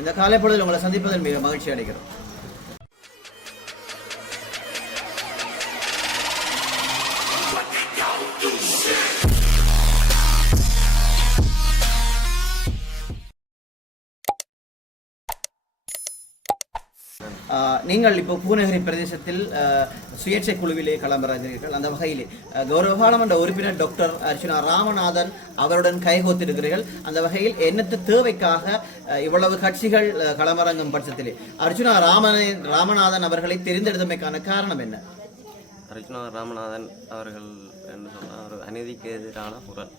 இந்த காலை பொழுதில் உங்களை சந்திப்பதில் மிக மகிழ்ச்சி அடைகிறோம். நீங்கள் இப்போ பூநகரி பிரதேசத்தில் சுயேட்சை குழுவிலே களம்பெறாதீர்கள். அந்த வகையிலே கௌரவபாலமன்ற உறுப்பினர் டாக்டர் அர்ச்சுனா ராமநாதன் அவருடன் கைகோத்திருக்கிறீர்கள். அந்த வகையில் எண்ணத்து தேவைக்காக இவ்வளவு கட்சிகள் களமிறங்கும் பட்சத்திலே அர்ச்சுனா ராமநாதன் அவர்களை தெரிந்தெடுத்தமைக்கான காரணம் என்ன? அர்ச்சுனா ராமநாதன் அவர்கள் என்று சொன்னால் ஒரு அநீதிக்கு எதிரான குரல்,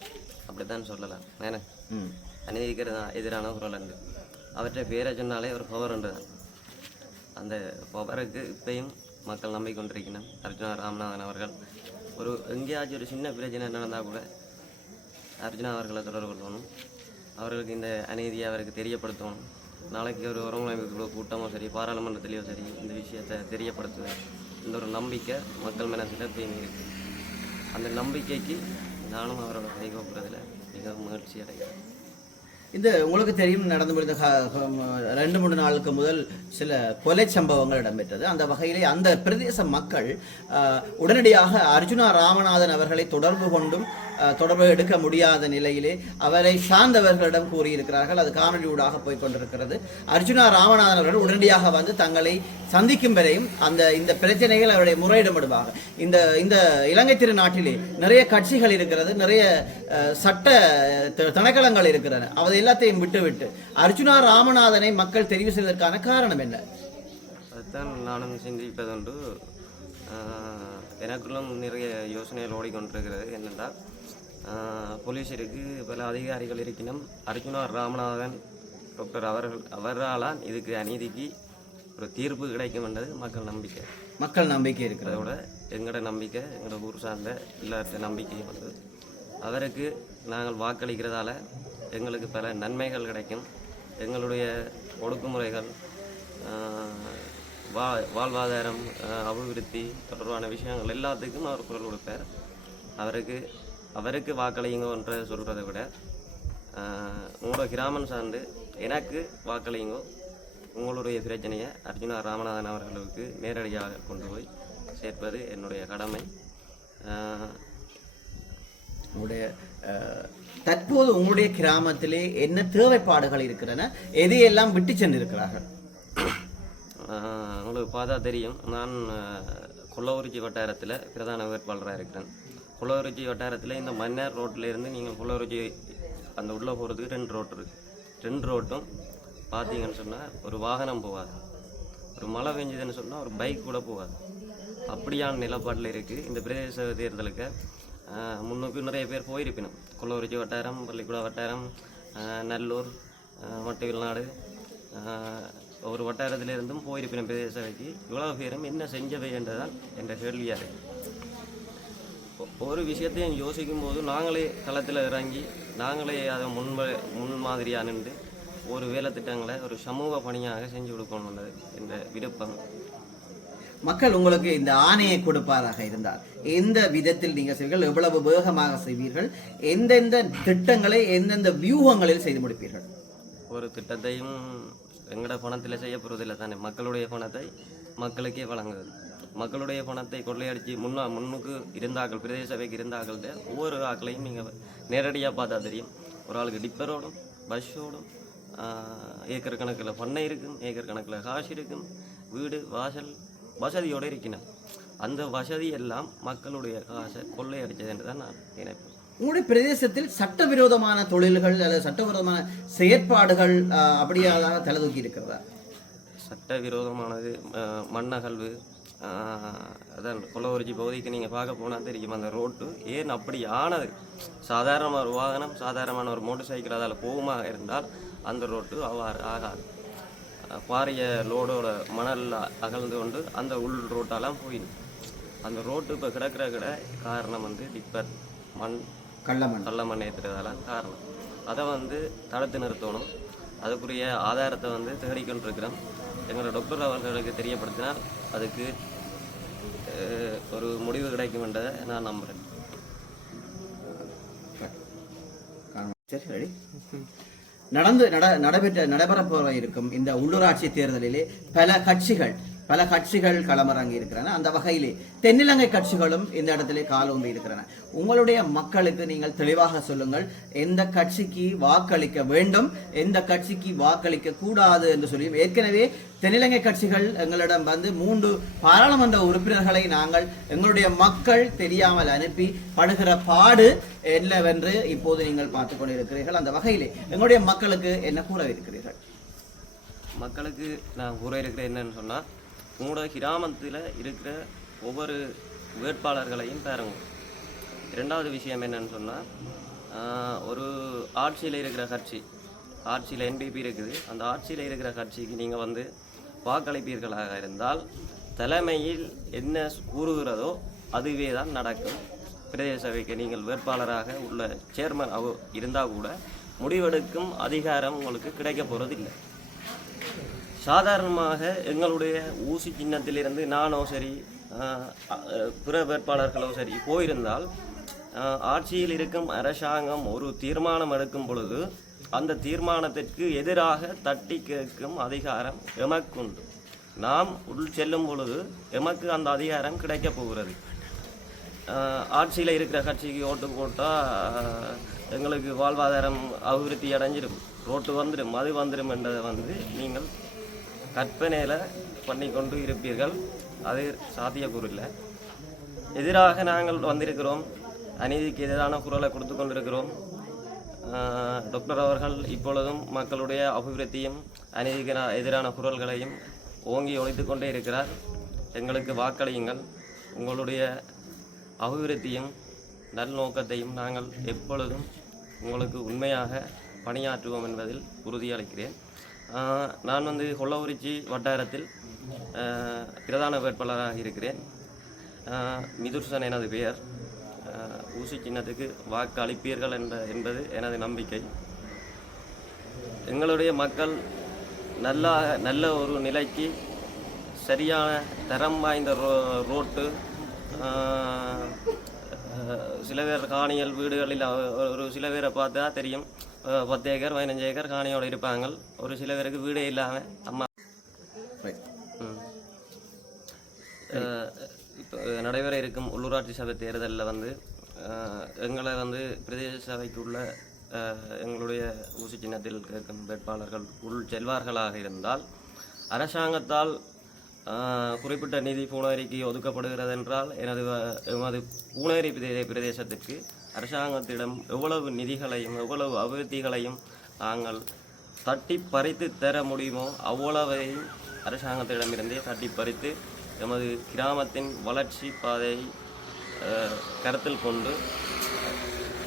அப்படித்தான் சொல்லலாம். ஏன்னா அநீதிக்கு எதிரான குரல் என்று அவற்றை பேரை சொன்னாலே ஒரு பவர் என்று தான். அந்த பவருக்கு இப்பயும் மக்கள் நம்பிக்கொண்டிருக்கணும். அர்ச்சுனா ராமநாதன் அவர்கள் ஒரு எங்கேயாச்சும் ஒரு சின்ன பிரச்சனை நடந்தால் கூட அர்ச்சுனா அவர்களை தொடர்பு கொள்ளணும். அவர்களுக்கு இந்த அநீதியை அவருக்கு தெரியப்படுத்தணும். நாளைக்கு ஒரு ஒருங்கிணைப்பு கூட்டமோ சரி, பாராளுமன்றத்திலேயோ சரி, இந்த விஷயத்தை தெரியப்படுத்துவேன். இந்த ஒரு நம்பிக்கை மக்கள் மனசில் எப்பயுமே இருக்குது. அந்த நம்பிக்கைக்கு நானும் அவரோட கைகோப்புறதில் மிகவும் மகிழ்ச்சி அடைகிறேன். இந்த உங்களுக்கு தெரியும், நடந்து முடிந்த 2-3 நாளுக்கு முதல் சில கொலை சம்பவங்கள் இடம்பெற்றது. அந்த வகையிலே அந்த பிரதேச மக்கள் உடனடியாக அர்ச்சுனா ராமநாதன் அவர்களை தொடர்பு எடுக்க முடியாத நிலையிலே அவரை சார்ந்தவர்களிடம் கூறியிருக்கிறார்கள். அது காணொலியூடாக போய்கொண்டிருக்கிறது. அர்ச்சுனா ராமநாதன் அவர்கள் உடனடியாக வந்து தங்களை சந்திக்கும் வரையும் இந்த பிரச்சனைகள் அவருடைய முறையிடப்படுவாங்க. இந்த இலங்கை திருநாட்டிலே நிறைய கட்சிகள் இருக்கிறது, நிறைய சட்ட திணைக்களங்கள் இருக்கிறது. அதை எல்லாத்தையும் விட்டு அர்ச்சுனா ராமநாதனை மக்கள் தெரிவு செய்வதற்கான காரணம் என்ன? அதுதான் நானும் சிந்திப்பதுண்டு. எனக்குள்ளும் நிறைய யோசனைகள் ஓடிக்கொண்டிருக்கிறது. என்னென்றால் போலீஸருக்கு பல அதிகாரிகள் இருக்கணும். அர்ச்சுனா ராமநாதன் டாக்டர் அவரால் இதுக்கு அநீதிக்கு ஒரு தீர்ப்பு கிடைக்கும் என்றது மக்கள் நம்பிக்கை இருக்கிறதோட எங்களோட நம்பிக்கை, எங்களோட ஊர் சார்ந்த எல்லாத்த நம்பிக்கை வந்து அவருக்கு நாங்கள் வாக்களிக்கிறதால எங்களுக்கு பல நன்மைகள் கிடைக்கும். எங்களுடைய ஒடுக்குமுறைகள், வாழ்வாதாரம், அபிவிருத்தி தொடர்பான விஷயங்கள் எல்லாத்துக்கும் அவர் குரல் கொடுப்பார். அவருக்கு வாக்களிங்கன்ற சொல்கிறத விட உங்களோட கிராமம் சார்ந்து எனக்கு வாக்களிங்கோ, உங்களுடைய பிரச்சனையை அர்ச்சுனா ராமநாதன் அவர்களுக்கு நேரடியாக கொண்டு போய் சேர்ப்பது என்னுடைய கடமை. தற்போது உங்களுடைய கிராமத்திலே என்ன தேவைப்பாடுகள் இருக்கிறன? எதையெல்லாம் விட்டு சென்றிருக்கிறார்கள்? உங்களுக்கு பார்த்தா தெரியும், நான் கொல்லவரிச்சி வட்டாரத்தில் பிரதான வேட்பாளராக இருக்கிறேன். கொல்லவரிச்சி வட்டாரத்தில் இந்த மன்னர் ரோட்டிலேருந்து நீங்கள் கொல்லவரிச்சி அந்த உள்ளே போகிறதுக்கு 2 ரோட் இருக்குது. 2 ரோட்டும் பார்த்தீங்கன்னு சொன்னால் ஒரு வாகனம் போகாது. ஒரு மழை பெஞ்சதுன்னு சொன்னால் ஒரு பைக் கூட போகாது. அப்படியான நிலப்பாட்டில் இருக்குது. இந்த பிரதேச தேர்தலுக்கு முன்னுக்கு நிறைய பேர் போயிருப்பினும். கொல்லவரிச்சி வட்டாரம், பள்ளிக்கூட வட்டாரம், நல்லூர், மட்டவில்நாடு, ஒரு வட்டாரத்திலிருந்தும் போயிருப்பினும் பிரதேச சபைக்கு. இவ்வளவு பேரும் என்ன செஞ்சவை என்றதான் என்ற கேள்வியாக இருக்கு. ஒரு விஷயத்தையும் யோசிக்கும் போது நாங்களே களத்தில் இறங்கி நாங்களே அதை முன்மாதிரியாக நின்று ஒரு வேலை திட்டங்களை ஒரு சமூக பணியாக செஞ்சு கொடுக்கணும் என்ற விருப்பம். மக்கள் உங்களுக்கு இந்த ஆணையை கொடுப்பாராக இருந்தால் எந்த விதத்தில் நீங்கள் செய்வீர்கள்? எவ்வளவு வேகமாக செய்வீர்கள்? எந்தெந்த திட்டங்களை எந்தெந்த வியூகங்களில் செய்து முடிப்பீர்கள்? ஒரு திட்டத்தையும் எங்களோட பணத்தில் செய்ய போகிறதில்லை தானே. மக்களுடைய பணத்தை மக்களுக்கே வழங்குது. மக்களுடைய பணத்தை கொள்ளையடித்து முன்னுக்கு இருந்தாக்கள், பிரதேச சபைக்கு இருந்தாக்கள்கிட்ட ஒவ்வொரு ஆக்களையும் நீங்கள் நேரடியாக பார்த்தா தெரியும். ஒரு ஆளுக்கு டிப்பரோடும் பஸ்ஸோடும் ஏக்கர் கணக்கில் பண்ணை இருக்கும், ஏக்கர் கணக்கில் காசு இருக்கும், வீடு வாசல் வசதியோடு இருக்கணும். அந்த வசதி எல்லாம் மக்களுடைய காசை கொள்ளையடிச்சது என்று தான் நான் நினைப்பேன். உங்களுடைய பிரதேசத்தில் சட்டவிரோதமான தொழில்கள் அல்லது சட்டவிரோதமான செயற்பாடுகள் அப்படியாக தலைதூக்கி இருக்கிறதா? சட்டவிரோதமானது மண்ணகழ்வு, அதான் கொல்லவரிச்சி பகுதிக்கு நீங்கள் பார்க்க போனால் தெரியும். அந்த ரோட்டு ஏன் அப்படி ஆனது? சாதாரண ஒரு வாகனம், சாதாரணமான ஒரு மோட்டர் சைக்கிள் அதில் போகுமாக இருந்தால் அந்த ரோட்டு அவ்வாறு ஆகாது. பாரிய லோடோட மணல் அகழ்ந்து கொண்டு அந்த உள் ரோட்டாலாம் போயிடும். அந்த ரோட்டு இப்போ கிடக்கிற காரணம் வந்து டிப்பர், கள்ள மண் ஏற்றுறதாலாம் காரணம். அதை தடுத்து நிறுத்தணும். அதுக்குரிய ஆதாரத்தை தேடிக்கொண்டிருக்கிறோம். எங்களோட டாக்டர் அவர்களுக்கு தெரியப்படுத்தினால் அதுக்கு ஒரு முடிவு கிடைக்கும் என்றதை நான் நம்புகிறேன். நடைபெறப் போற இருக்கும் இந்த உள்ளூராட்சி தேர்தலிலே பல கட்சிகள் களமிறங்கி இருக்கிறன. அந்த வகையிலே தென்னிலங்கை கட்சிகளும் இந்த இடத்திலே காலூன்றி இருக்கிறன. உங்களுடைய மக்களுக்கு நீங்கள் தெளிவாக சொல்லுங்கள், எந்த கட்சிக்கு வாக்களிக்க வேண்டும், எந்த கட்சிக்கு வாக்களிக்க கூடாது என்று சொல்லி. ஏற்கனவே தென்னிலங்கை கட்சிகள் எங்களிடம் வந்து 3 பாராளுமன்ற உறுப்பினர்களை நாங்கள் எங்களுடைய மக்கள் தெரியாமல் அனுப்பி படுகிற பாடு என்னவென்று இப்போது நீங்கள் பார்த்துக் கொண்டிருக்கிறீர்கள். அந்த வகையிலே எங்களுடைய மக்களுக்கு என்ன கூற இருக்கிறீர்கள்? மக்களுக்கு நான் கூற இருக்கிறேன் என்னன்னு சொன்னால், உங்களோட கிராமத்தில் இருக்கிற ஒவ்வொரு வேட்பாளர்களையும் பாருங்க. 2வது விஷயம் என்னன்னு சொன்னால், ஒரு ஆட்சியில் இருக்கிற கட்சி, ஆட்சியில் NPP இருக்குது, அந்த ஆட்சியில் இருக்கிற கட்சிக்கு நீங்கள் வந்து வாக்களிப்பீர்களாக இருந்தால் தலைமையில் என்ன கூறுகிறதோ அதுவே தான் நடக்கும். பிரதேச சபைக்கு நீங்கள் வேட்பாளராக உள்ள சேர்மன் இருந்தால் கூட முடிவெடுக்கும் அதிகாரம் உங்களுக்கு கிடைக்க போகிறதில்லை. சாதாரணமாக எங்களுடைய ஊசி சின்னத்திலிருந்து நானோ சரி பிற வேட்பாளர்களோ சரி போயிருந்தால், ஆட்சியில் இருக்கும் அரசாங்கம் ஒரு தீர்மானம் எடுக்கும் பொழுது அந்த தீர்மானத்திற்கு எதிராக தட்டி கேட்கும் அதிகாரம் எமக்குண்டு. நாம் உள் செல்லும் பொழுது எமக்கு அந்த அதிகாரம் கிடைக்கப் போகிறது. ஆட்சியில் இருக்கிற கட்சிக்கு ஓட்டு போட்டால் எங்களுக்கு வாழ்வாதாரம் அபிவிருத்தி அடைஞ்சிடும், ரோட்டு வந்துடும், அது வந்துடும் என்றதை வந்து நீங்கள் கற்பனையில் பண்ணி கொண்டு இருப்பீர்கள். அது சாத்தியக்கூறு இல்லை. எதிராக நாங்கள் வந்திருக்கிறோம், அநீதிக்கு எதிரான குரலை கொடுத்து கொண்டிருக்கிறோம். டாக்டர் அவர்கள் இப்பொழுதும் மக்களுடைய அபிவிருத்தியும் அநீதிக்கு எதிரான குரல்களையும் ஓங்கி ஒழித்து கொண்டே இருக்கிறார். எங்களுக்கு வாக்களியுங்கள். உங்களுடைய அபிவிருத்தியும் நல்நோக்கத்தையும் நாங்கள் எப்பொழுதும் உங்களுக்கு உண்மையாக பணியாற்றுவோம் என்பதில் உறுதியளிக்கிறேன். நான் வந்து கொல்லவுரிச்சி வட்டாரத்தில் பிரதான வேட்பாளராக இருக்கிறேன். மிதுர்சன் எனது பெயர். ஊசி சின்னத்துக்கு வாக்கு அளிப்பீர்கள் என்பது எனது நம்பிக்கை. எங்களுடைய மக்கள் நல்ல ஒரு நிலைக்கு சரியான தரம் வாய்ந்த ரோட்டு, சில பேர் காணிகள் வீடுகளில் ஒரு சில பேரை பார்த்தா தெரியும் 10 ஏக்கர் 15 ஏக்கர் காணியோடு இருப்பாங்க. ஒரு சில பேருக்கு வீடே இல்லாமல் அம்மா. இப்போ நடைபெற இருக்கும் உள்ளூராட்சி சபை தேர்தலில் வந்து எங்களை வந்து பிரதேச சபைக்குள்ள எங்களுடைய ஊசி சின்னத்தில் கேட்கும் வேட்பாளர்கள் உள் செல்வார்களாக இருந்தால், அரசாங்கத்தால் குறிப்பிட்ட நிதி பூனேரிக்கு ஒதுக்கப்படுகிறது என்றால் எமது பூனேரி பிரதேசத்திற்கு அரசாங்கத்திடம் எவ்வளவு நிதிகளையும் எவ்வளவு அபிவிருத்திகளையும் நாங்கள் தட்டி பறித்து தர முடியுமோ அவ்வளவையும் அரசாங்கத்திடமிருந்தே தட்டி பறித்து எமது கிராமத்தின் வளர்ச்சி பாதையை கருத்தில் கொண்டு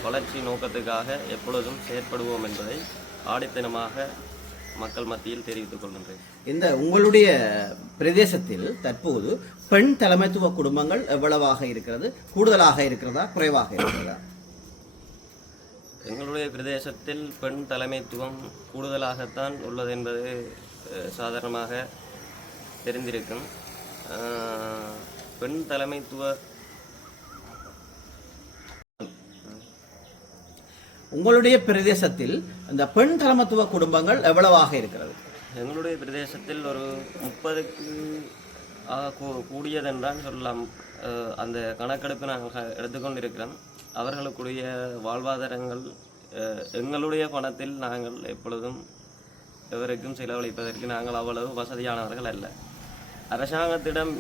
வளர்ச்சி நோக்கத்துக்காக எப்பொழுதும் செயற்படுவோம் என்பதை ஆடித்தனமாக மக்கள் மத்தியில் தெரிவித்துக் கொள்கின்றேன். இந்த உங்களுடைய பிரதேசத்தில் தற்போது பெண் தலைமைத்துவ குடும்பங்கள் எவ்வளவாக இருக்கிறது? கூடுதலாக இருக்கிறதா, குறைவாக இருக்கிறதா? எங்களுடைய பிரதேசத்தில் பெண் தலைமைத்துவம் கூடுதலாகத்தான் உள்ளது என்பது சாதாரணமாக தெரிந்திருக்கும். பெண் தலைமைத்துவ உங்களுடைய பிரதேசத்தில் இந்த பெண் தலைமைத்துவ குடும்பங்கள் எவ்வளவாக இருக்கிறது? எங்களுடைய பிரதேசத்தில் ஒரு 30க்கு கூடியதென்றால் சொல்லலாம். அந்த கணக்கெடுப்பு நாங்கள் எடுத்துக்கொண்டிருக்கிறோம். அவர்களுக்குடைய வாழ்வாதாரங்கள் எங்களுடைய பணத்தில் நாங்கள் எப்பொழுதும் எவருக்கும் செலவழிப்பதற்கு நாங்கள் அவ்வளவு வசதியானவர்கள் அல்ல. அரசாங்கத்திடம்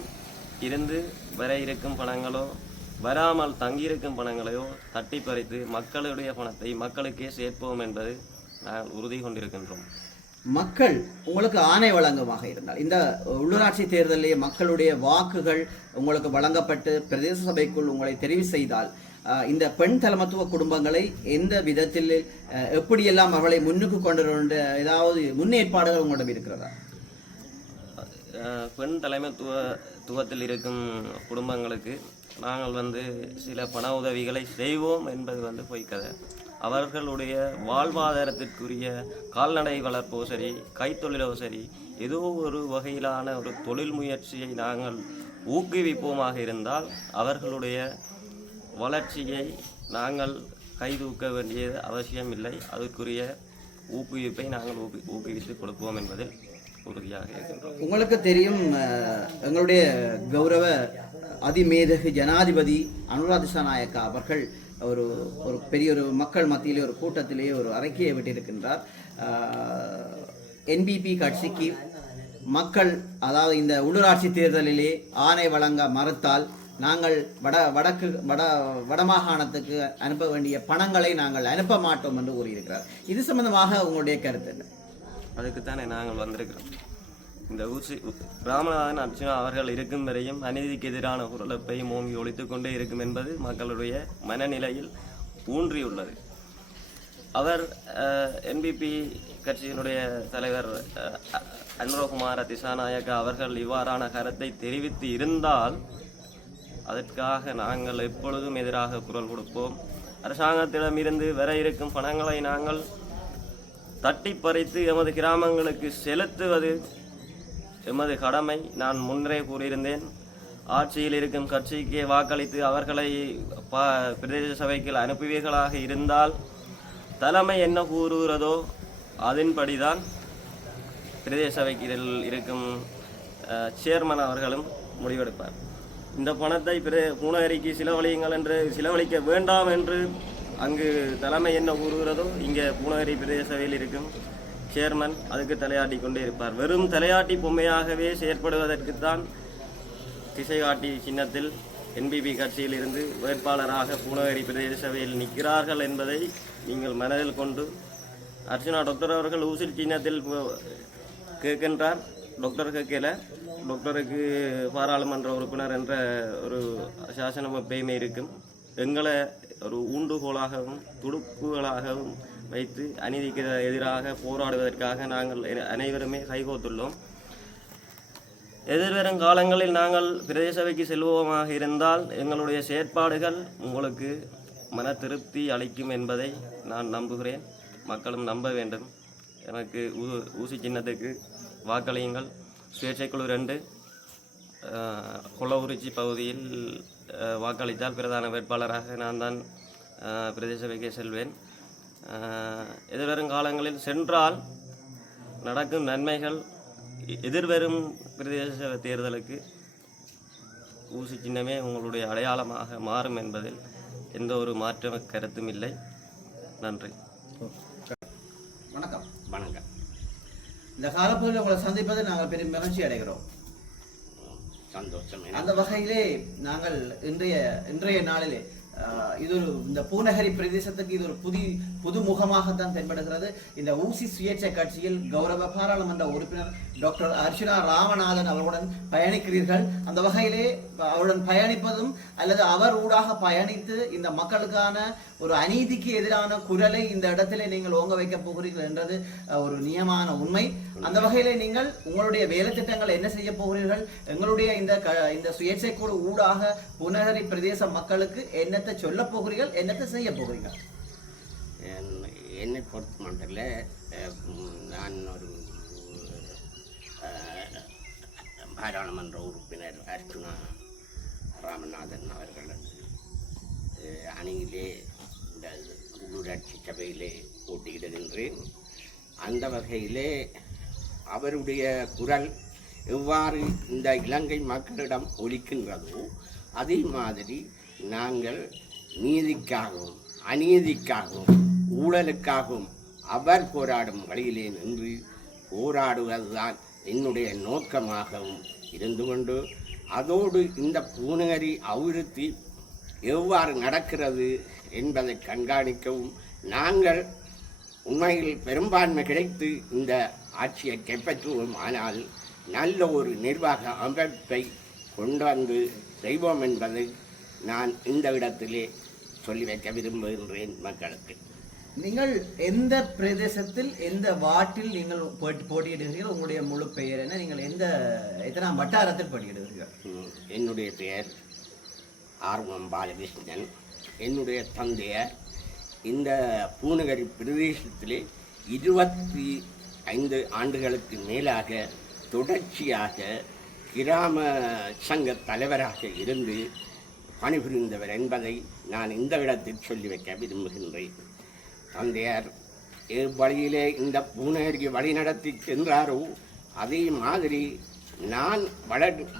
இருந்து வர இருக்கும் பணங்களோ வராமல் தங்கியிருக்கும் பணங்களையோ தட்டி பறித்து மக்களுடைய பணத்தை மக்களுக்கே சேர்ப்போம் என்பது நாங்கள் உறுதி கொண்டிருக்கின்றோம். மக்கள் உங்களுக்கு ஆணை வழங்குமாக இருந்தால், இந்த உள்ளூராட்சி தேர்தலிலே மக்களுடைய வாக்குகள் உங்களுக்கு வழங்கப்பட்டு பிரதேச சபைக்குள் உங்களை தெரிவு செய்தால், இந்த பெண் தலைமைத்துவ குடும்பங்களை எந்த விதத்தில் எப்படியெல்லாம் அவளை முன்னுக்கு கொண்டு வர ஏதாவது முன்னேற்பாடுகள் உங்களிடம் இருக்கிறதா? பெண் தலைமைத்துவத்தில் இருக்கும் குடும்பங்களுக்கு நாங்கள் வந்து சில பண உதவிகளை செய்வோம் என்பது பொய்க்கதை. அவர்களுடைய வாழ்வாதாரத்திற்குரிய கால்நடை வளர்ப்போ சரி, கைத்தொழிலோ சரி, ஏதோ ஒரு வகையிலான ஒரு தொழில் முயற்சியை நாங்கள் ஊக்குவிப்போமாக இருந்தால் அவர்களுடைய வளர்ச்சியை நாங்கள் கைதூக்க வேண்டியது அவசியம் இல்லை. அதற்குரிய ஊக்குவிப்பை நாங்கள் ஊக்குவித்து கொடுப்போம் என்பதில் உறுதியாக இருக்கின்றோம். உங்களுக்கு தெரியும் எங்களுடைய கௌரவ அதிமேதகு ஜனாதிபதி அனுரா திசாநாயக்கா அவர்கள் ஒரு ஒரு பெரிய ஒரு மக்கள் மத்தியிலே ஒரு கூட்டத்திலேயே ஒரு அறிக்கையை விட்டிருக்கின்றார். என்பிபி கட்சிக்கு மக்கள் அதாவது இந்த உள்ளூராட்சி தேர்தலிலே ஆணை வழங்க மறுத்தால் நாங்கள் வடமாகாணத்துக்கு அனுப்ப வேண்டிய பணங்களை நாங்கள் அனுப்ப மாட்டோம் என்று கூறியிருக்கிறார். இது சம்பந்தமாக உங்களுடைய கருத்து என்ன? அதுக்குத்தானே நாங்கள் வந்திருக்கிறோம். இந்த ராமநாதன் அர்ச்சுனா அவர்கள் இருக்கும் வரையும் அநீதிக்கு எதிரான குரலப்பை மோங்கி ஒழித்துக் கொண்டே இருக்கும் என்பது மக்களுடைய மனநிலையில் ஊன்றியுள்ளது. அவர் என்பிபி கட்சியினுடைய தலைவர் அனுரகுமார திசாநாயக்கா அவர்கள் இவ்வாறான கருத்தை தெரிவித்து இருந்தால் அதற்காக நாங்கள் எப்பொழுதும் எதிராக குரல் கொடுப்போம். அரசாங்கத்திடமிருந்து வர இருக்கும் பணங்களை நாங்கள் தட்டி பறித்து எமது கிராமங்களுக்கு செலுத்துவது எமது கடமை. நான் முன்னரே கூறியிருந்தேன், ஆட்சியில் இருக்கும் கட்சிக்கு வாக்களித்து அவர்களை பிரதேச சபைக்கு அனுப்புவீர்களாக இருந்தால் தலைமை என்ன கூறுகிறதோ அதன்படிதான் பிரதேச சபைக்கு இருக்கும் சேர்மன் அவர்களும் முடிவெடுப்பார். இந்த பணத்தை பூனகிரிக்கு செலவழியுங்கள் என்று செலவழிக்க வேண்டாம் என்று அங்கு தலைமை என்ன கூறுகிறதோ இங்கே பூனகிரி பிரதேச சபையில் இருக்கும் சேர்மன் அதுக்கு தலையாட்டி கொண்டே இருப்பார். வெறும் தலையாட்டி பொம்மையாகவே செயற்படுவதற்குத்தான் திசைகாட்டி சின்னத்தில் என்பிபி கட்சியில் இருந்து வேட்பாளராக பூனகிரி பிரதேச சபையில் நிற்கிறார்கள் என்பதை நீங்கள் மனதில் கொண்டு அர்ச்சுனா டாக்டர் அவர்கள் ஊசில் சின்னத்தில் கேட்கின்றார். டாக்டர் கேட்கல, டாக்டருக்கு பாராளுமன்ற உறுப்பினர் என்ற ஒரு சாசனம் எப்பயுமே இருக்கும். எங்களை ஒரு ஊண்டுகோலாகவும் துடுப்புகளாகவும் வைத்து அநீதிக்கு எதிராக போராடுவதற்காக நாங்கள் அனைவருமே கைகோத்துள்ளோம். எதிர்வரும் காலங்களில் நாங்கள் பிரதேச சபைக்கு செல்வோமாக இருந்தால் எங்களுடைய செயற்பாடுகள் உங்களுக்கு மன திருப்தி அளிக்கும் என்பதை நான் நம்புகிறேன். மக்களும் நம்ப வேண்டும். எனக்கு ஊசி சின்னத்துக்கு வாக்களியுங்கள். சுயேட்சைக்குழு 2 கொல்லவுரிச்சி பகுதியில் வாக்களித்தால் பிரதான வேட்பாளராக நான் தான் பிரதேச சபைக்கு செல்வேன். எதிர்வரும் காலங்களில் சென்றால் நடக்கும் நன்மைகள் எதிர்வரும் பிரதேச தேர்தலுக்கு ஊசி சின்னமே உங்களுடைய அடையாளமாக மாறும் என்பதில் எந்த ஒரு மாற்ற கருத்தும் இல்லை. நன்றி. வணக்கம். வணக்கம். இந்த காலப்பகுதியில் உங்களை சந்திப்பதை நாங்கள் பெரும் மகிழ்ச்சி அடைகிறோம். சந்தோஷம். அந்த வகையிலே நாங்கள் இன்றைய நாளிலே இது ஒரு இந்த பூநகரி பிரதேசத்துக்கு இது ஒரு புது முகமாகத்தான் தென்படுகிறது. இந்த ஊசி சுயேட்சை கட்சியில் கௌரவ பாராளுமன்ற உறுப்பினர் டாக்டர் அர்ச்சுனா ராமநாதன் அவர்களுடன் பயணிக்கிறீர்கள். அந்த வகையிலே அவருடன் பயணிப்பதும் அல்லது அவர் ஊடாக பயணித்து இந்த மக்களுக்கான ஒரு அநீதிக்கு எதிரான குரலை இந்த இடத்திலே நீங்கள் ஓங்க வைக்க போகிறீர்கள் என்றது ஒரு நியமான உண்மை. அந்த வகையிலே நீங்கள் உங்களுடைய வேலை திட்டங்களை என்ன செய்ய போகிறீர்கள், எங்களுடைய இந்த சுயேட்சை குழு ஊடாக பூநகரி பிரதேச மக்களுக்கு என்னத்தை சொல்ல போகிறீர்கள், என்னத்தை செய்ய போகிறீர்கள்? என்னை பொறுத்த மட்டும் நான் ஒரு பாராளுமன்ற உறுப்பினர் அர்ச்சுனா ராமநாதன் அவர்கள் அணியிலே இந்த உள்ளூராட்சி சபையிலே போட்டியிடுகின்றேன். அந்த வகையிலே அவருடைய குரல் எவ்வாறு இந்த இலங்கை மக்களிடம் ஒலிக்கின்றதோ அதே மாதிரி நாங்கள் நீதிக்காகவும் அநீதிக்காகவும் ஊழலுக்காகவும் அவர் போராடும் வழியிலே நின்று போராடுவதுதான் என்னுடைய நோக்கமாகவும் இருந்து கொண்டு அதோடு இந்த பூநகரி அபிவிருத்தி எவ்வாறு நடக்கிறது என்பதை கண்காணிக்கவும் நாங்கள் உண்மையில் பெரும்பான்மை கிடைத்து இந்த ஆட்சியை கைப்பற்றுவோம். ஆனால் நல்ல ஒரு நிர்வாக அமைப்பை கொண்டு வந்து செய்வோம் என்பதை நான் இந்த இடத்திலே சொல்லி வைக்க விரும்புகின்றேன் மக்களுக்கு. நீங்கள் எந்த பிரதேசத்தில் எந்த வார்டில் நீங்கள் போட்டியிடுகிறீர்கள்? உங்களுடைய முழு பெயர் என்ன? நீங்கள் எத்தனாம் வட்டாரத்தில் போட்டியிடுகிறீர்கள்? என்னுடைய பெயர் ஆர்வம் பாலகிருஷ்ணன். என்னுடைய தந்தையார் இந்த பூநகரி பிரதேசத்திலே 25 ஆண்டுகளுக்கு மேலாக தொடர்ச்சியாக கிராம சங்க தலைவராக இருந்து பணிபுரிந்தவர் என்பதை நான் இந்த இடத்தில் சொல்லி வைக்க விரும்புகின்றேன். தந்தையார் வழியிலே இந்த பூனேரிக்கு வழி நடத்தி சென்றாரோ அதே மாதிரி நான்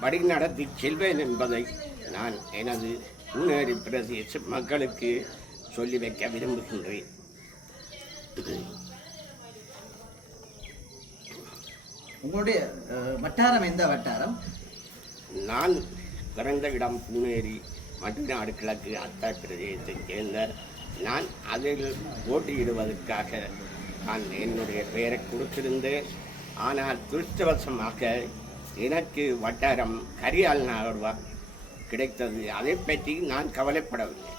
வழி நடத்தி செல்வேன் என்பதை நான் எனது பூனேரி பிரதேச மக்களுக்கு சொல்லி வைக்க விரும்புகின்றேன். உங்களுடைய வட்டாரம் எந்த வட்டாரம்? நான் பிறந்த இடம் பூனேரி மட்டிநாடு கிழக்கு அத்தா பிரதேசத்தைச் சேர்ந்த நான் அதில் போட்டியிடுவதற்காக நான் என்னுடைய பெயரை கொடுத்திருந்தேன். ஆனால் துஷ்டவசமாக எனக்கு வட்டாரம் கரியால் நாகர்வா கிடைத்தது. அதை பற்றி நான் கவலைப்படவில்லை.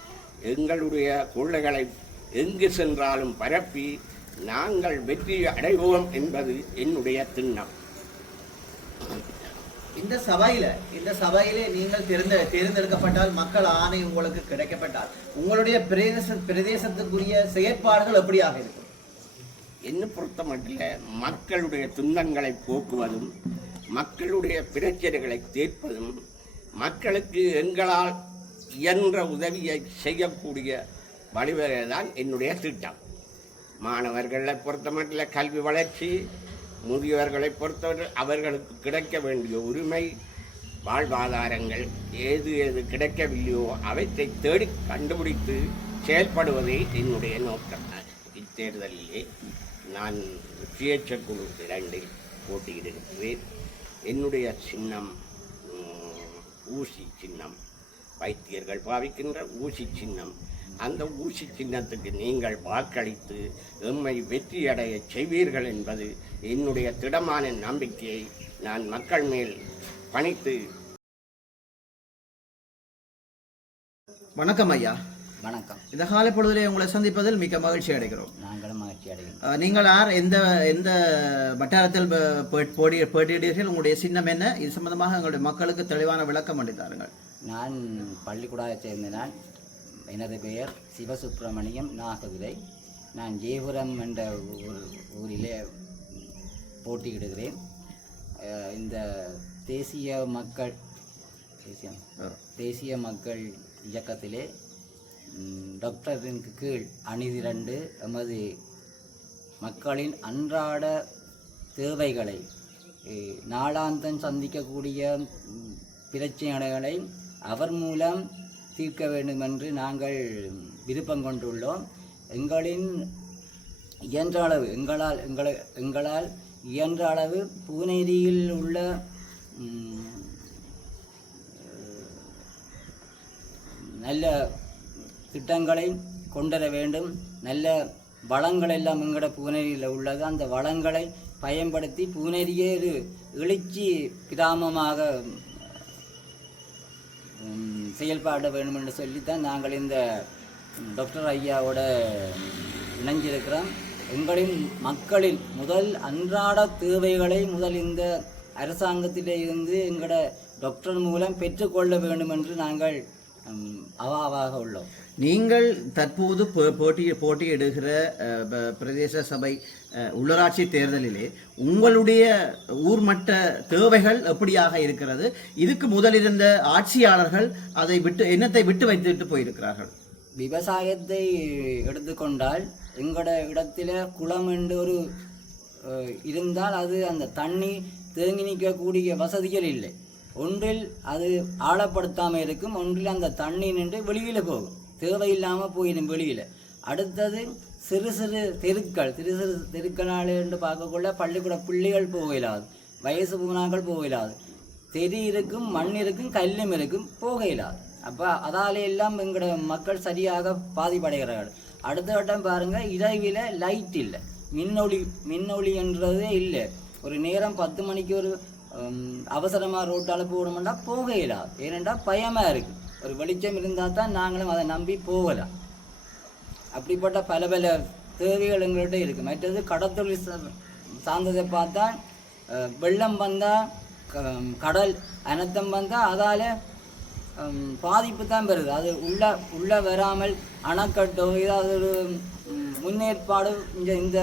எங்களுடைய கொள்ளைகளை எங்கு சென்றாலும் பரப்பி நாங்கள் வெற்றி அடைவோம் என்பது என்னுடைய திண்ணம். இந்த சபையிலே நீங்கள் தேர்ந்தெடுக்கப்பட்டால், மக்கள் ஆணை உங்களுக்கு கிடைக்கப்பட்டால், உங்களுடைய பிரதேசத்துக்குரிய செயற்பாடுகள் எப்படியாக இருக்கும்? என்னை பொறுத்த மட்டும் மக்களுடைய துன்பங்களை போக்குவதும், மக்களுடைய பிரச்சனைகளை தீர்ப்பதும், மக்களுக்கு எங்களால் இயன்ற உதவியை செய்யக்கூடிய வழிவகை தான் என்னுடைய திட்டம். மாணவர்களை பொறுத்த மட்டும் கல்வி வளர்ச்சி, முதியவர்களை பொறுத்தவரை அவர்களுக்கு கிடைக்க வேண்டிய உரிமை, வாழ்வாதாரங்கள் ஏது கிடைக்கவில்லையோ அவற்றை தேடி கண்டுபிடித்து செயல்படுவதே என்னுடைய நோக்கம். இத்தேர்தலிலே நான் சுயேட்சை குழு 2 போட்டியிடுகிறேன். என்னுடைய சின்னம் ஊசி சின்னம், வைத்தியர்கள் பாவிக்கின்ற ஊசி சின்னம். அந்த ஊசி சின்னத்துக்கு நீங்கள் வாக்களித்து எம்மை வெற்றியடைய செய்வீர்கள் என்பது என்னுடைய திடமான நம்பிக்கையை நான் மக்கள் மேல் பணித்து. வணக்கம் ஐயா. வணக்கம். இந்த காலை பொழுதிலே உங்களை சந்திப்பதில் மிக்க மகிழ்ச்சி அடைகிறோம். நாங்களும் மகிழ்ச்சி அடைகிறோம். நீங்கள் யார், எந்த வட்டாரத்தில் போட்டியிடுகிறீர்கள், உங்களுடைய சின்னம் என்ன? இது சம்பந்தமாக எங்களுடைய மக்களுக்கு தெளிவான விளக்கம் அளித்தார்கள். நான் பள்ளிக்கூடாவை சேர்ந்த நான். எனது பெயர் சிவசுப்பிரமணியம் நாகதுரை. நான் ஜெயபுரம் என்ற ஊரிலே போட்டியிடுகிறேன். இந்த தேசிய மக்கள் இயக்கத்திலே டாக்டரின் கீழ் அணிதிரண்டு எமது மக்களின் அன்றாட தேவைகளை, நாளாந்தம் சந்திக்கக்கூடிய பிரச்சனைகளை அவர் மூலம் தீர்க்க வேண்டும் என்று நாங்கள் விருப்பம் கொண்டுள்ளோம். எங்களால் இயன்ற அளவு பூனேரியில் உள்ள நல்ல திட்டங்களை கொண்டுவர வேண்டும். நல்ல வளங்கள் எல்லாம் எங்களோட பூனேரியில் உள்ளது. அந்த வளங்களை பயன்படுத்தி பூனேரியே ஒரு எழுச்சி கிராமமாக செயல்பாட வேண்டும் என்று சொல்லித்தான் நாங்கள் இந்த டாக்டர் ஐயாவோட இணைஞ்சிருக்கிறோம். எங்களின் மக்களின் முதல் அன்றாட தேவைகளை இந்த அரசாங்கத்திலே இருந்து எங்களோட டாக்டர் மூலம் பெற்றுக்கொள்ள வேண்டும் என்று நாங்கள் அவாவாக உள்ளோம். நீங்கள் தற்போது போட்டியிடுகிற பிரதேச சபை உள்ளாட்சி தேர்தலிலே உங்களுடைய ஊர்மட்ட தேவைகள் எப்படியாக இருக்கிறது? இதுக்கு முதலிருந்த ஆட்சியாளர்கள் அதை என்னத்தை விட்டு வைத்துட்டு போயிருக்கிறார்கள்? விவசாயத்தை எடுத்துக்கொண்டால் எங்களோட இடத்துல குளம் என்று ஒரு இருந்தால் அது அந்த தண்ணி தேங்கி நிற்கக்கூடிய வசதிகள் இல்லை. ஒன்றில் அது ஆழப்படுத்தாமல் இருக்கும், ஒன்றில் அந்த தண்ணி நின்று வெளியில் போகும், தேவையில்லாமல் போயிடும் வெளியில். அடுத்தது சிறு சிறு தெருக்களால் என்று பார்க்கக்குள்ள பள்ளிக்கூட பிள்ளைகள் போகலாது, வயசு பூனாக்கள் போகலாது, தெரி இருக்கும், மண் இருக்கும், கல்லும் இருக்கும், போகலாது. அப்போ அதாலே எல்லாம் எங்களோட மக்கள் சரியாக பாதிப்படைகிறார்கள். அடுத்த கட்டம் பாருங்கள், இரவில் லைட் இல்லை, மின்னொளி என்றதே இல்லை. ஒரு நேரம் 10 மணிக்கு ஒரு அவசரமாக ரோட்டால் போகணுமெண்டா போகலாது. ஏனென்றால் பயமாக இருக்குது. ஒரு வெளிச்சம் இருந்தால் தான் நாங்களும் அதை நம்பி போகலாம். அப்படிப்பட்ட பல தேவைகள் எங்கள்கிட்ட இருக்குது. மற்றது கடத்தொழில் சார்ந்ததை பார்த்தா வெள்ளம் வந்தால், கடல் அனர்த்தம் வந்தால் அதால் பாதிப்பு தான் வருது. அது உள்ள வராமல் அணைக்கட்டோ ஏதாவது ஒரு முன்னேற்பாடு இந்த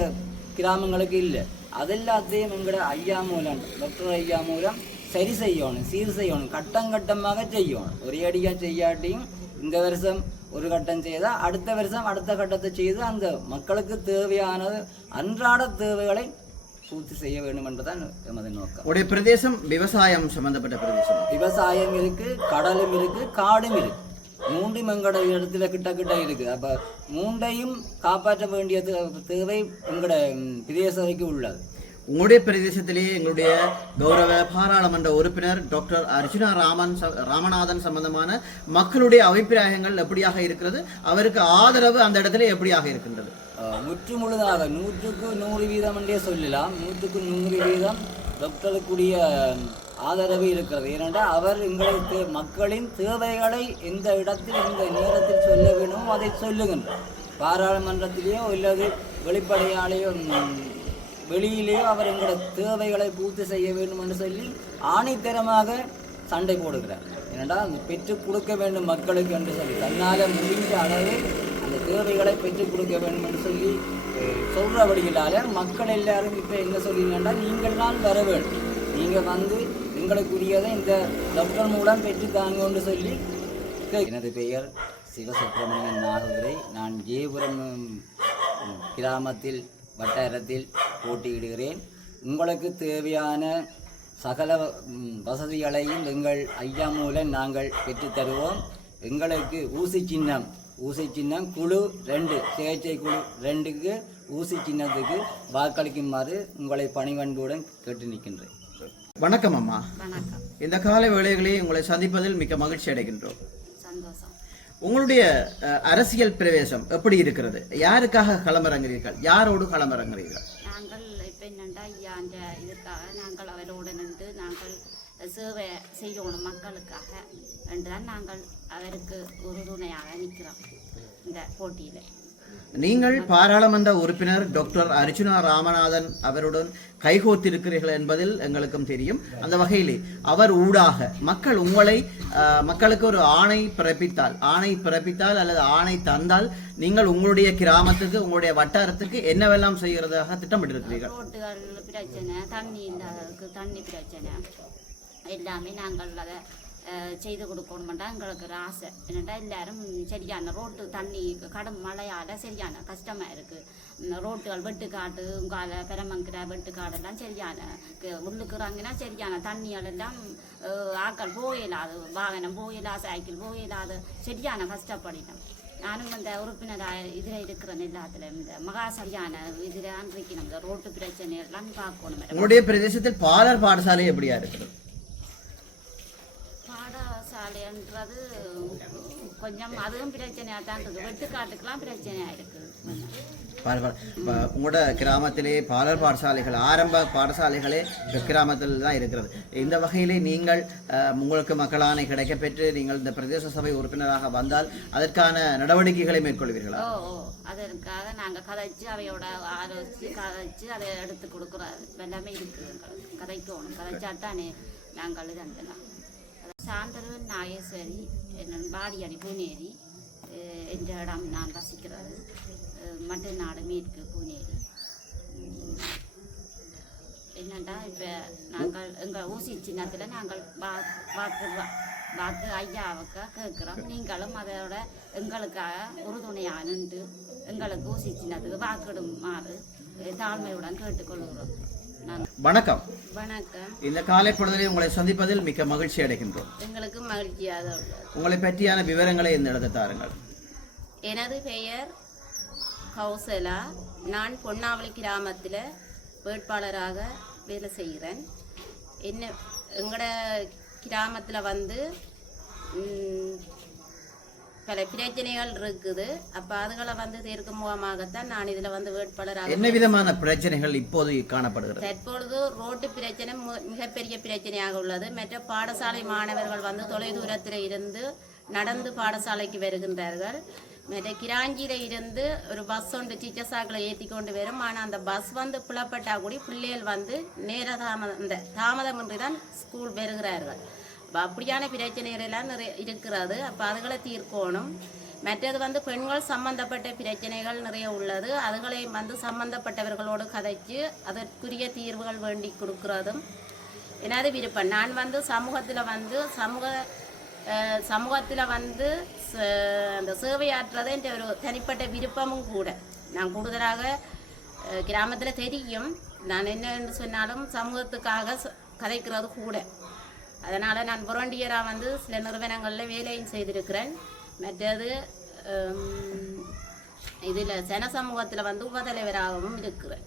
கிராமங்களுக்கு இல்லை. அதெல்லாத்தையும் எங்களோட ஐயா மூலம், டாக்டர் ஐயா மூலம் சரி செய்யணும், சீர் செய்யணும், கட்டமாக செய்யணும். ஒரே அடியாக செய்யாட்டியும் இந்த வருஷம் ஒரு கட்டம் செய்தால் அடுத்த வருஷம் அடுத்த கட்டத்தை செய்து அந்த மக்களுக்கு தேவையான அன்றாட தேவைகளை பூர்த்தி செய்ய வேண்டும் என்பதுதான் எமது நோக்கம். உடைய பிரதேசம் விவசாயம் சம்பந்தப்பட்ட பிரதேசம். விவசாயம் இருக்கு, கடலும் இருக்கு, காடும் இருக்கு. மூன்றும் எங்களோட இடத்துல கிட்ட இருக்கு. அப்ப மூன்றையும் காப்பாற்ற வேண்டிய தேவை எங்களோட பிரதேசத்துக்கு உள்ளது. உங்களுடைய பிரதேசத்திலேயே எங்களுடைய கௌரவ பாராளுமன்ற உறுப்பினர் டாக்டர் அர்ஜுனா ராமநாதன் சம்பந்தமான மக்களுடைய அபிப்பிராயங்கள் எப்படியாக இருக்கிறது, அவருக்கு ஆதரவு அந்த இடத்துல எப்படியாக இருக்கின்றது? முற்று முழுதாக 100க்கு 100% என்றே சொல்லலாம். 100க்கு 100% டாக்டருக்குரிய ஆதரவு இருக்கிறது. ஏனென்றால் அவர் எங்களுக்கு மக்களின் தேவைகளை எந்த இடத்தில் எந்த நேரத்தில் சொல்ல வேண்டுமோ அதை சொல்லுகின்றார். பாராளுமன்றத்திலேயோ இல்லது வெளிப்படையாலேயோ வெளியிலேயோ அவர் எங்களோட தேவைகளை பூர்த்தி செய்ய வேண்டும் என்று சொல்லி ஆணித்தரமாக சண்டை போடுகிறார். ஏனென்றால் அந்த பெற்றுக் கொடுக்க வேண்டும் மக்களுக்கு என்று சொல்லி தன்னால் முடிந்த அளவு அந்த தேவைகளை பெற்றுக் கொடுக்க வேண்டும் என்று சொல்லி சொல்கிறபடியிலால மக்கள் எல்லாரும் இப்போ என்ன சொல்லிங்கன்னா, நீங்கள் தான் வர வேண்டும், நீங்கள் வந்து எங்களுக்குரியதை இந்த டாக்டர் மூலம் பெற்றுத்தாங்க என்று சொல்லி. எனது பெயர் சிவசுப்பிரமணியன் நாகதுரை. நான் ஜெயபுரம் கிராமத்தில் வட்டாரத்தில் போட்டியிடுகிறேன். உங்களுக்கு தேவையான சகல வசதிகளையும் எங்கள் ஐயா மூலம் நாங்கள் பெற்றுத்தருவோம். எங்களுக்கு ஊசி சின்னம் குழு 2 சிகிச்சை குழு 2க்கு ஊசி சின்னத்துக்கு வாக்களிக்குமாறு உங்களை பணிவன்புடன் கேட்டு நிற்கின்றேன். வணக்கம் அம்மா. வணக்கம். இந்த காலை வேளைகளில் உங்களை சந்திப்பதில் மிக்க மகிழ்ச்சி அடைகின்றோம். சந்தோஷம். உங்களுடைய அரசியல் பிரவேசம் எப்படி இருக்கிறது? யாருக்காக களமிறங்குறீர்கள்? யாரோடு களமிறங்குறீர்கள்? நாங்கள் இப்போ என்னண்டா அந்த இதற்காக நாங்கள் அவரோடு நின்று நாங்கள் சேவை செய்யணும் மக்களுக்காக என்றுதான் நாங்கள் அவருக்கு உறுதுணையாக நிற்கிறோம் இந்த போட்டியில். நீங்கள் பாராளுமன்ற உறுப்பினர் டாக்டர் அர்ஜுனா ராமநாதன் அவருடன் கைகோத்திருக்கிறீர்கள் என்பதில் எங்களுக்கும் தெரியும். அந்த வகையிலே அவர் ஊடாக மக்கள் உங்களை மக்களுக்கு ஒரு ஆணை பிறப்பித்தால் அல்லது ஆணை தந்தால் நீங்கள் உங்களுடைய கிராமத்துக்கு உங்களுடைய வட்டாரத்துக்கு என்னவெல்லாம் செய்கிறதாக திட்டமிட்டிருக்கிறீர்கள்? ரோட்டுகள் பிரச்சனை, தண்ணி பிரச்சனை எல்லாமே நாங்கள் அதை செய்து கொடுக்கணுமெண்டா எங்களுக்கு ஒரு ஆசை. என்னென்னா எல்லாரும் சரியான ரோட்டு தண்ணி கடும் மழையால் சரியான கஷ்டமாக இருக்குது. ரோட்டுகள் வெட்டுக்காட்டு உங்கால பெரமங்கிற வெட்டுக்காடெல்லாம் சரியான உள்ளுக்குறாங்கன்னா சரியான தண்ணிகளெல்லாம் ஆக்கள் போயிடாது, வாகனம் போயிடாது, சைக்கிள் போயிடாது, சரியான கஷ்டப்படினோம். நானும் இந்த உறுப்பினராக இதில் இருக்கிறேன். எல்லாத்துல இந்த மகா சரியான இதில் இருக்கணும். இந்த ரோட்டு பிரச்சனையெல்லாம் பார்க்கணும். உங்களுடைய பிரதேசத்தில் பாலர் பாடசாலை எப்படியா இருக்குது? பாடசாலைன்றது கொஞ்சம் அதுவும் பிரச்சனையாக தான் இருக்குது. வெட்டுக்காட்டுக்கெல்லாம் பிரச்சனையாக இருக்குது. உங்களோட கிராமத்திலே பாலர் பாடசாலைகள், ஆரம்ப பாடசாலைகளே கிராமத்தில் தான் இருக்கிறது. இந்த வகையிலே நீங்கள் உங்களுக்கு மக்களானை கிடைக்கப்பெற்று நீங்கள் இந்த பிரதேச சபை உறுப்பினராக வந்தால் அதற்கான நடவடிக்கைகளை மேற்கொள்வீர்களா? அதற்காக நாங்கள் கதைச்சு அவையோட ஆலோசித்து கதைச்சு அதை எடுத்து கொடுக்குறாரு எல்லாமே இருக்குது. கதைக்கணும், கதைச்சாத்தானே நாங்கள் இதெல்லாம். சாந்தரு நாகேஸ்வரி, பாடியடி பூனேரி என்ற இடம் நான் வசிக்கிறது. மட்டநாடு மேற்கு பூனேரி. என்னென்னா இப்போ நாங்கள் எங்கள் ஊசி சின்னத்தில் நாங்கள் வாக்கு ஐயாவுக்கு கேட்குறோம். நீங்களும் அதோட எங்களுக்காக உறுதுணையாக நின்று எங்களுக்கு ஊசி சின்னத்துக்கு வாக்கிடுமாறு தாழ்மையுடன் கேட்டுக்கொள்கிறோம். வணக்கம். வணக்கம். இந்த காலை பொழுதிலே உங்களை சந்திப்பதில் மிக்க மகிழ்ச்சி அடைகின்றோம். எங்களுக்கு மகிழ்ச்சியாக உள்ளது. உங்களை பற்றியான விவரங்களை இந்த இடத்தை தாருங்கள். எனது பெயர் கௌசலா. நான் பொன்னாவளி கிராமத்தில் வேட்பாளராக வேலை செய்கிறேன். எங்களோட கிராமத்தில் வந்து பல பிரச்சனைகள் இருக்குது. அப்போ அதுகளை வந்து தீர்க்கும் முகமாகத்தான் நான் இதில் வந்து வேட்பாளராக. என்ன விதமான பிரச்சனைகள் இப்போது காணப்படுகிறது? தற்பொழுது ரோட்டு பிரச்சனை மிகப்பெரிய பிரச்சனையாக உள்ளது. மற்ற பாடசாலை மாணவர்கள் வந்து தொலைதூரத்தில் இருந்து நடந்து பாடசாலைக்கு வருகின்றார்கள். மற்ற கிராஞ்சியில் இருந்து ஒரு பஸ் ஒன்று டீச்சர்ஸாக்களை ஏற்றி கொண்டு வரும். ஆனால் அந்த பஸ் வந்து புலப்பட்டா கூடி பிள்ளைகள் வந்து தாமதமின்றி தான் ஸ்கூல் வருகிறார்கள். அப்போ அப்படியான பிரச்சனைகள் எல்லாம் நிறைய இருக்கிறது. அப்போ அதுகளை தீர்க்கணும். மற்றது வந்து பெண்கள் சம்பந்தப்பட்ட பிரச்சனைகள் நிறைய உள்ளது. அதுகளை வந்து சம்பந்தப்பட்டவர்களோடு கதைச்சு அதற்குரிய தீர்வுகள் வேண்டி கொடுக்குறதும் எனது விருப்பம். நான் வந்து சமூகத்தில் வந்து சமூக சமூகத்தில் வந்து அந்த சேவையாற்றுறது என்ற ஒரு தனிப்பட்ட விருப்பமும் கூட. நான் கூடுதலாக கிராமத்தில் தெரியும், நான் என்னன்னு சொன்னாலும் சமூகத்துக்காக கதைக்கிறது கூட. அதனால் நான் வாலண்டியராக வந்து சில நிறுவனங்களில் வேலையும் செய்திருக்கிறேன். மற்றது இதில் ஜன சமூகத்தில் வந்து உபதலைவராகவும் இருக்கிறேன்.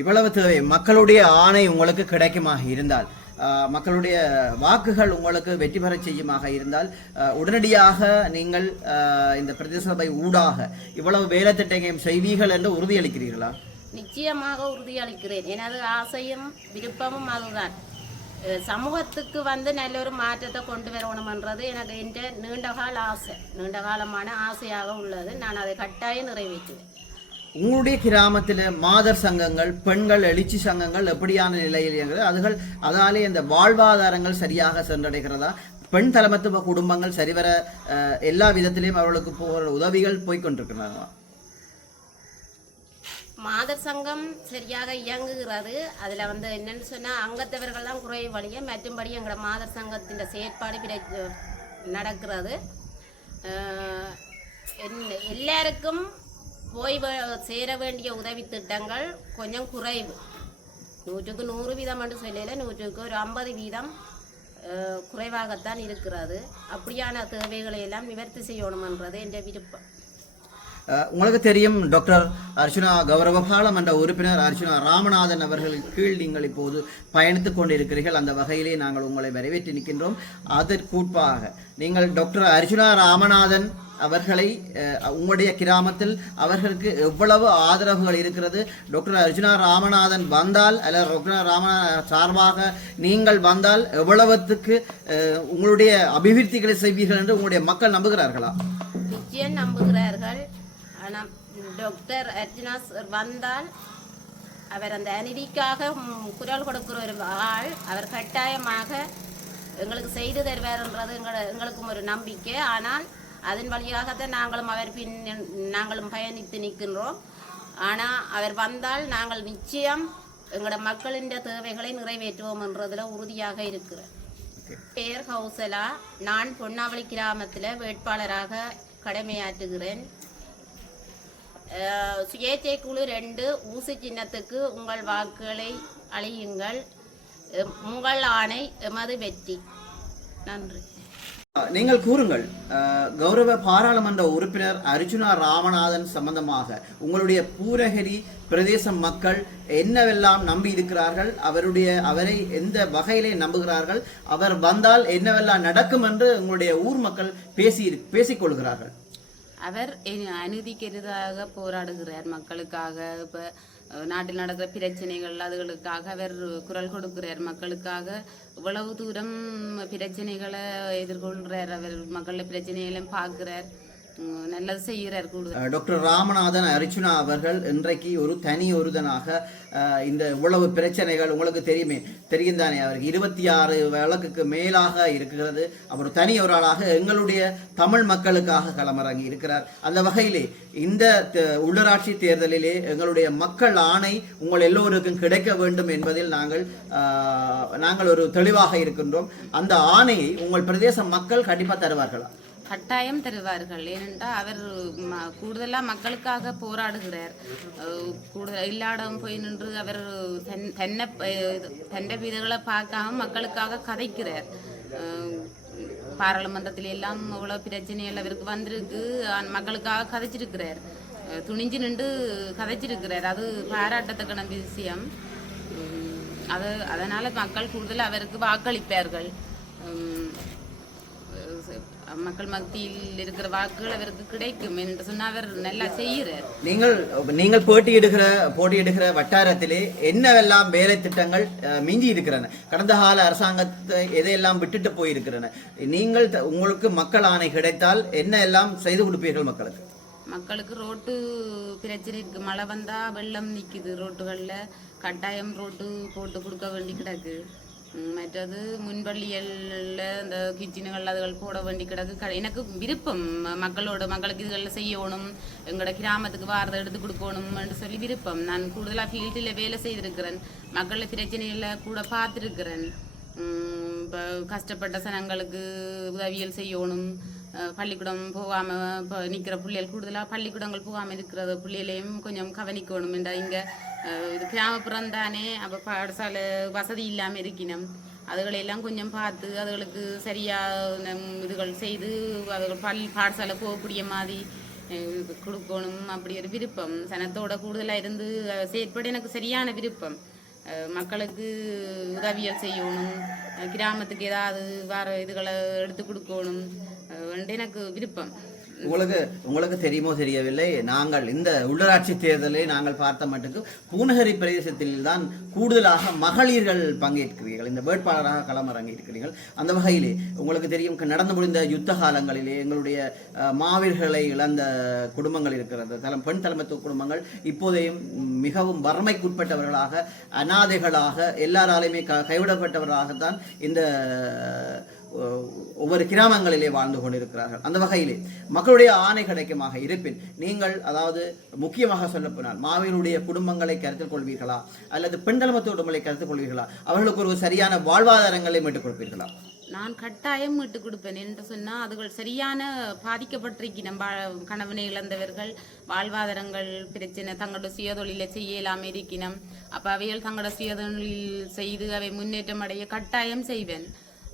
இவ்வளவு தேவை மக்களுடைய ஆணை உங்களுக்கு கிடைக்குமாக இருந்தால், மக்களுடைய வாக்குகள் உங்களுக்கு வெற்றி பெற செய்யுமாக இருந்தால், உடனடியாக நீங்கள் இந்த பிரதேச சபை ஊடாக இவ்வளவு வேலை திட்டங்களையும் செய்வீர்கள் என்று உறுதியளிக்கிறீர்களா? நிச்சயமாக உறுதியளிக்கிறேன். எனது ஆசையும் விருப்பமும் அதுதான். சமூகத்துக்கு வந்து நல்ல ஒரு மாற்றத்தை கொண்டு வரணும்ன்றது எனக்கு என்ற நீண்டகால ஆசை, நீண்டகாலமான ஆசையாக உள்ளது. நான் அதை கட்டாயம் நிறைவேற்றுவேன். உங்களுடைய கிராமத்தில் மாதர் சங்கங்கள், பெண்கள் எழுச்சி சங்கங்கள் எப்படியான நிலையில் இருக்கிறது? அதுகள் அதாலே இந்த வாழ்வாதாரங்கள் சரியாக சென்றடைகிறதா? பெண் தலைமத்துவ குடும்பங்கள் சரிவர எல்லா விதத்திலையும் அவர்களுக்கு போகிற உதவிகள் போய்கொண்டிருக்கிறார்களா? மாதர் சங்கம் சரியாக இயங்குகிறது. அதில் வந்து என்னென்னு சொன்னால் அங்கத்தவர்கள் தான் குறைய வழிய, மற்றும்படி எங்களோட மாதர் சங்கத்தின் செயற்பாடு நடக்கிறது. எல்லாருக்கும் போய் சேர வேண்டிய உதவி திட்டங்கள் கொஞ்சம் குறைவு. 100க்கு 100% என்று சொல்லல, 100க்கு ஒரு 50% குறைவாகத்தான் இருக்கிறது. அப்படியான தேவைகளை எல்லாம் நிவர்த்தி செய்யணும்ன்றது என்ற விருப்பம். உங்களுக்கு தெரியும், டாக்டர் அர்ச்சுனா கௌரவ பாராளுமன்ற உறுப்பினர் அர்ச்சுனா ராமநாதன் அவர்கள் கீழ் நீங்கள் இப்போது பயணித்துக் கொண்டிருக்கிறீர்கள். அந்த வகையிலே நாங்கள் உங்களை வரவேற்று நிற்கின்றோம். அதற்குட்பாக நீங்கள் டாக்டர் அர்ச்சுனா ராமநாதன் அவர்களை உங்களுடைய கிராமத்தில் அவர்களுக்கு எவ்வளவு ஆதரவுகள் இருக்கிறது? டாக்டர் அர்ச்சுனா ராமநாதன் வந்தால் அல்லது டாக்டர் ராமநாதன் சார்பாக நீங்கள் வந்தால் எவ்வளவுத்துக்கு உங்களுடைய அபிவிருத்திகளை செய்வீர்கள் என்று உங்களுடைய மக்கள் நம்புகிறார்களா? நிச்சயம் நம்புகிறார்கள். ஆனால் டாக்டர் அர்ச்சுனா வந்தால் அவர் அந்த அநீதிக்காக குரல் கொடுக்கிற ஒரு ஆள். அவர் கட்டாயமாக எங்களுக்கு செய்து தருவார்ன்றது எங்களுக்கும் ஒரு நம்பிக்கை. ஆனால் அதன் வழியாகத்தான் நாங்களும் பயணித்து நிற்கின்றோம். ஆனால் அவர் வந்தால் நாங்கள் நிச்சயம் எங்களோட மக்களின் தேவைகளை நிறைவேற்றுவோம் என்றதில் உறுதியாக இருக்கிறேன். பேர் ஹவுசலா. நான் பொன்னாவளி கிராமத்தில் வேட்பாளராக கடமையாற்றுகிறேன். சுயேட்சை குழு 2 ஊசி சின்னத்துக்கு உங்கள் வாக்குகளை அளியுங்கள். உங்கள் ஆணை எமது வெற்றி. நன்றி. நீங்கள் கூறுங்கள், கௌரவ பாராளுமன்ற உறுப்பினர் அர்ச்சுனா ராமநாதன் சம்பந்தமாக உங்களுடைய பூரகிரி பிரதேச மக்கள் என்னவெல்லாம் நம்பி இருக்கிறார்கள்? அவரை எந்த வகையிலே நம்புகிறார்கள்? அவர் வந்தால் என்னவெல்லாம் நடக்கும் என்று உங்களுடைய ஊர் மக்கள் பேசிக்கொள்கிறார்கள்? அவர் அநீதிக்கு எதிராக போராடுகிறார் மக்களுக்காக. இப்போ நாட்டில் நடக்கிற பிரச்சனைகள் அதுகளுக்காக அவர் குரல் கொடுக்கிறார். மக்களுக்காக இவ்வளவு தூரம் பிரச்சனைகளை எதிர்கொள்கிறார். அவர் மக்கள பிரச்சனைகளையும் பார்க்கிறார், நல்லது செய்கிறார். கூடுதல் டாக்டர் ராமநாதன் அர்ச்சுனா அவர்கள் இன்றைக்கு ஒரு தனி ஒருதனாக இந்த இவ்வளவு பிரச்சனைகள் உங்களுக்கு தெரியும் தானே, அவருக்கு 26 வழக்குக்கு மேலாக இருக்கிறது. அவர் தனி ஒரு ஆளாக எங்களுடைய தமிழ் மக்களுக்காக களமிறங்கி இருக்கிறார். அந்த வகையிலே இந்த உள்ளூராட்சி தேர்தலிலே எங்களுடைய மக்கள் ஆணை உங்கள் எல்லோருக்கும் கிடைக்க வேண்டும் என்பதில் நாங்கள் ஒரு தெளிவாக இருக்கின்றோம். அந்த ஆணையை உங்கள் பிரதேச மக்கள் கண்டிப்பாக தருவார்களா? கட்டாயம் தருவார்கள். ஏனென்றால் அவர் கூடுதலாக மக்களுக்காக போராடுகிறார். கூடுதல் இல்லாடம் போய் நின்று அவர் தன்னை வீடுகளை பார்க்காம மக்களுக்காக கதைக்கிறார். பாராளுமன்றத்தில் எல்லாம் இவ்வளோ பிரச்சனைகள் அவருக்கு வந்திருக்கு, மக்களுக்காக கதைச்சிருக்கிறார். துணிஞ்சு நின்று கதைச்சிருக்கிறார். அது பாராட்டத்தக்கான விஷயம். அதனால் மக்கள் கூடுதல் அவருக்கு வாக்களிப்பார்கள். மக்கள் மத்தியில் இருக்கிற வாக்குகள் அவருக்கு கிடைக்கும் என்று சொன்னால் அவர் நல்லா செய்கிறார். நீங்கள் போட்டியிடுகிற வட்டாரத்திலே என்னவெல்லாம் வேலை திட்டங்கள் மிஞ்சி இருக்கிறன? கடந்த கால அரசாங்கத்தை எதையெல்லாம் விட்டுட்டு போயிருக்கிறன? உங்களுக்கு மக்கள் ஆணை கிடைத்தால் என்ன எல்லாம் செய்து கொடுப்பீர்கள் மக்களுக்கு? மக்களுக்கு ரோட்டு பிரச்சனை இருக்கு. மழை வந்தா வெள்ளம் நிற்குது ரோட்டுகளில், கட்டாயம் ரோட்டு போட்டு கொடுக்க வேண்டி கிடக்கு. மற்றது முன்பள்ளிகளில் இந்த கிச்சனுகள் அதுகள் போட வேண்டி கிடக்கு. எனக்கு விருப்பம் மக்களுக்கு இதுகளில் செய்யணும், எங்களோட கிராமத்துக்கு வாரதை எடுத்து கொடுக்கணும் என்று சொல்லி விருப்பம். நான் கூடுதலாக ஃபீல்டில் வேலை செய்திருக்கிறேன், மக்கள பிரச்சனைகளை கூட பார்த்துருக்கிறேன். இப்போ கஷ்டப்பட்ட சனங்களுக்கு உதவியல் செய்யணும். பள்ளிக்கூடம் போகாமல் இப்போ நிற்கிற பிள்ளைகள் கூடுதலாக பள்ளிக்கூடங்கள் போகாமல் இருக்கிற பிள்ளைகளையும் கொஞ்சம் கவனிக்கணும். இந்த இங்கே இது கிராமப்புறம் தானே, அப்போ பாடசாலை வசதி இல்லாமல் இருக்கணும். அதுகளெல்லாம் கொஞ்சம் பார்த்து அதுகளுக்கு சரியாக இதுகள் செய்து அதுகள் பாடசாலை போகக்கூடிய மாதிரி கொடுக்கணும். அப்படி ஒரு விருப்பம் சனத்தோட கூடுதலாக இருந்து செயற்பட எனக்கு சரியான விருப்பம். மக்களுக்கு உதவியல் செய்யணும், கிராமத்துக்கு ஏதாவது வர இதுகளை எடுத்து கொடுக்கணும் எனக்கு விருப்பம். உங்களுக்கு தெரியுமோ தெரியவில்லை, நாங்கள் இந்த உள்ளாட்சி தேர்தலை நாங்கள் பார்த்த மட்டுக்கு பூநகரி பிரதேசத்தில் தான் கூடுதலாக மகளிர்கள் பங்கேற்கிறீர்கள், இந்த வேட்பாளராக களமிறங்கியிருக்கிறீர்கள். அந்த வகையிலே உங்களுக்கு தெரியும், நடந்து முடிந்த யுத்த காலங்களிலே எங்களுடைய மாவீரர்களை இழந்த குடும்பங்கள் இருக்கிறது, பெண் தலைமைத்துவ குடும்பங்கள் இப்போதையும் மிகவும் வறுமைக்குட்பட்டவர்களாக, அநாதைகளாக, எல்லாராலையுமே கைவிடப்பட்டவர்களாகத்தான் இந்த ஒவ்வொரு கிராமங்களிலே வாழ்ந்து கொண்டிருக்கிறார்கள். அந்த வகையிலே மக்களுடைய ஆணை கிடைக்குமாக இருப்பின் நீங்கள், அதாவது முக்கியமாக சொல்லப்போனால் மாவீரருடைய குடும்பங்களை கருத்தில் கொள்வீர்களா அல்லது பெண் தலைமைத்துவ குடும்பங்களை கருத்தில் கொள்வீர்களா? அவர்களுக்கு ஒரு சரியான வாழ்வாதாரங்களை மீட்டுக் கொடுப்பீர்களா? நான் கட்டாயம் மீட்டுக் கொடுப்பேன் என்று சொன்னால் அதுகள் சரியான பாதிக்கப்பட்டிருக்கணும். கணவனை இழந்தவர்கள் வாழ்வாதாரங்கள் பிரச்சனை, தங்களோட சுயதொழிலை செய்யலாமல் இருக்கணும். அப்போ அவைகள் தங்களோட சுயதொழில் செய்து அவை முன்னேற்றம் அடைய கட்டாயம் செய்வேன்.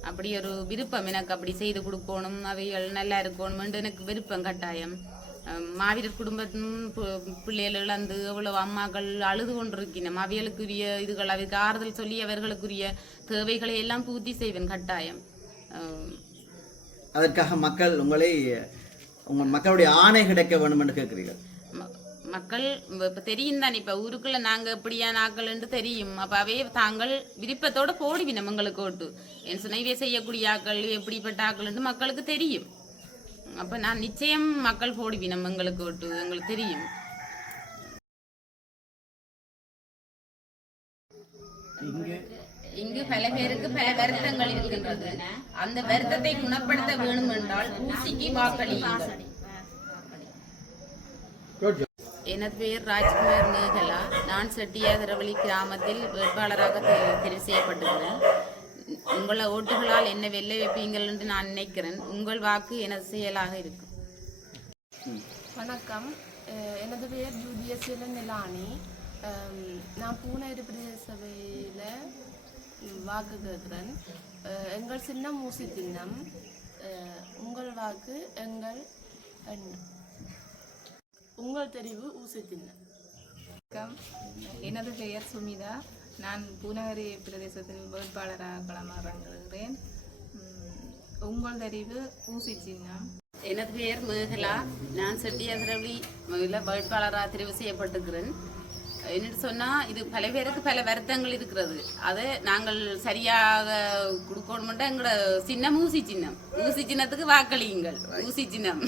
அப்படி ஒரு விருப்பம் எனக்கு, அப்படி செய்து கொடுக்கணும், அவைகள் நல்லா இருக்கணும் என்று எனக்கு விருப்பம் கட்டாயம். மாவீரர் குடும்பத்தின் பிள்ளைகள் இழந்து எவ்வளவு அம்மாக்கள் அழுது கொண்டிருக்கணும். அவைகளுக்குரிய இதுகள் அவருக்கு ஆறுதல் சொல்லி அவர்களுக்குரிய தேவைகளை எல்லாம் பூர்த்தி செய்வேன் கட்டாயம். அதற்காக மக்களுடைய ஆணை கிடைக்க வேண்டும் என்று கேட்கிறீர்கள்? மக்கள் இப்போ தெரியும் தானே, இப்போ ஊருக்குள்ள நாங்கள் எப்படியான ஆக்கள் என்று தெரியும். அப்போ அவே தாங்கள் விருப்பத்தோடு போடுவினம் எங்களுக்கு ஓட்டு. என் சுனைவே செய்யக்கூடிய ஆக்கள் எப்படிப்பட்ட ஆக்கள் என்று மக்களுக்கு தெரியும். அப்போ நான் நிச்சயம் மக்கள் போடுவினம் எங்களுக்கு ஓட்டு, எங்களுக்கு தெரியும். இங்கு பல பேருக்கு பல வருத்தங்கள் இருக்கின்றது. அந்த வருத்தத்தை குணப்படுத்த வேண்டும் என்றால் ஊசிக்கு வாக்களியுங்கள். எனது பெயர் ராஜ்குமார் மேகலா. நான் செட்டியாதிரவழி கிராமத்தில் வேட்பாளராக தெரிவு செய்யப்பட்டுள்ளேன். உங்கள ஓட்டுகளால் என்ன வெல்ல வைப்பீங்கள் என்று நான் நினைக்கிறேன். உங்கள் வாக்கு எனது செயலாக இருக்கும். வணக்கம், எனது பெயர் ஜூதியசீல நிலானி. நான் பூநகரி பிரதேச சபையில் வாக்கு கேட்குறேன். எங்கள் சின்னம் ஊசி சின்னம். உங்கள் வாக்கு எங்கள் எண்ணம். உங்கள் தெரிவு ஊசி சின்னம். வணக்கம், எனது பெயர் சுமிதா. நான் பூநகரி பிரதேசத்தில் வேட்பாளராக களமிறங்குகிறேன். உங்கள் தெரிவு ஊசி சின்னம். எனது பெயர் மேகலா. நான் செட்டியாதிரவழி வேட்பாளராக தெரிவு செய்யப்பட்டிருக்கிறேன். என்னட்டு சொன்னால், இது பல பேருக்கு பல வருத்தங்கள் இருக்கிறது. அதை நாங்கள் சரியாக கொடுக்கணுமெண்டா எங்களோட சின்னம் ஊசி சின்னம். ஊசி சின்னத்துக்கு வாக்களியுங்கள். ஊசி சின்னம்.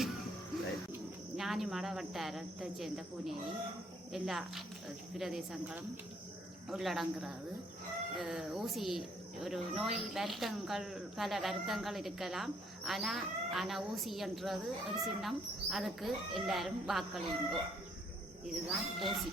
ஞானிமட வட்டாரத்தை சேர்ந்த பூநேரி எல்லா பிரதேசங்களும் உள்ளடங்குகிறது. ஊசி ஒரு நோய் வருத்தங்கள், பல வருத்தங்கள் இருக்கலாம். ஆனால் ஊசி என்றது ஒரு சின்னம். அதுக்கு எல்லாரும் வாக்களியுங்கோ. இதுதான் ஊசி.